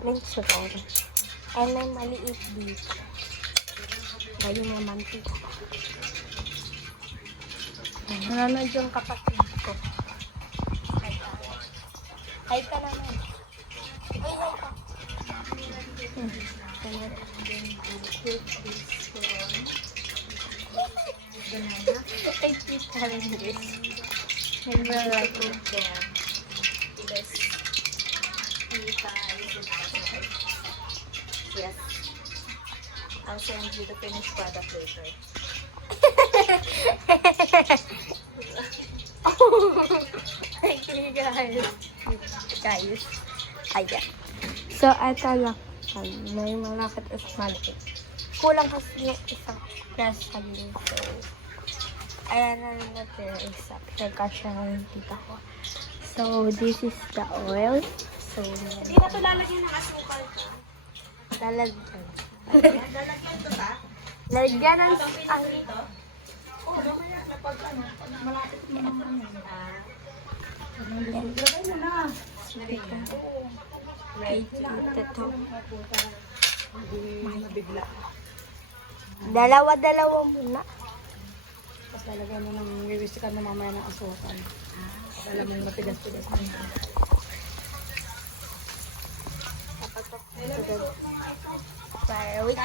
cholesterol. And may maliit dito. Dahil may mantika. Nanonood yung kapatid ko. Hi ka naman. Ay, hi ka. I keep having this. And we're like there. This. Yes. I'll send you the finished product later. Okay, guys. Guys. Ayan. So, ito lang. May mga katas malaki. Kulang kasi yung isang press saging. So, ayan na lang natin yung isa. Pinagkasya na yung tita ko. So, this is the oil. So, Hindi na ito lalagyan ng asukal ka. lalagyan. Lalagyan ito ba? Lalagyan ng Dito? Oo, mamaya na pag ano, pag malapit mo ng ano. Lagay mo na. Wait, ito. Mabigla. Dalawa-dalawa muna. Tapos lalagyan mo ng wiwis ka na mamaya ng asukal. Alam mo yung matigas-tigas na yun. Para wait.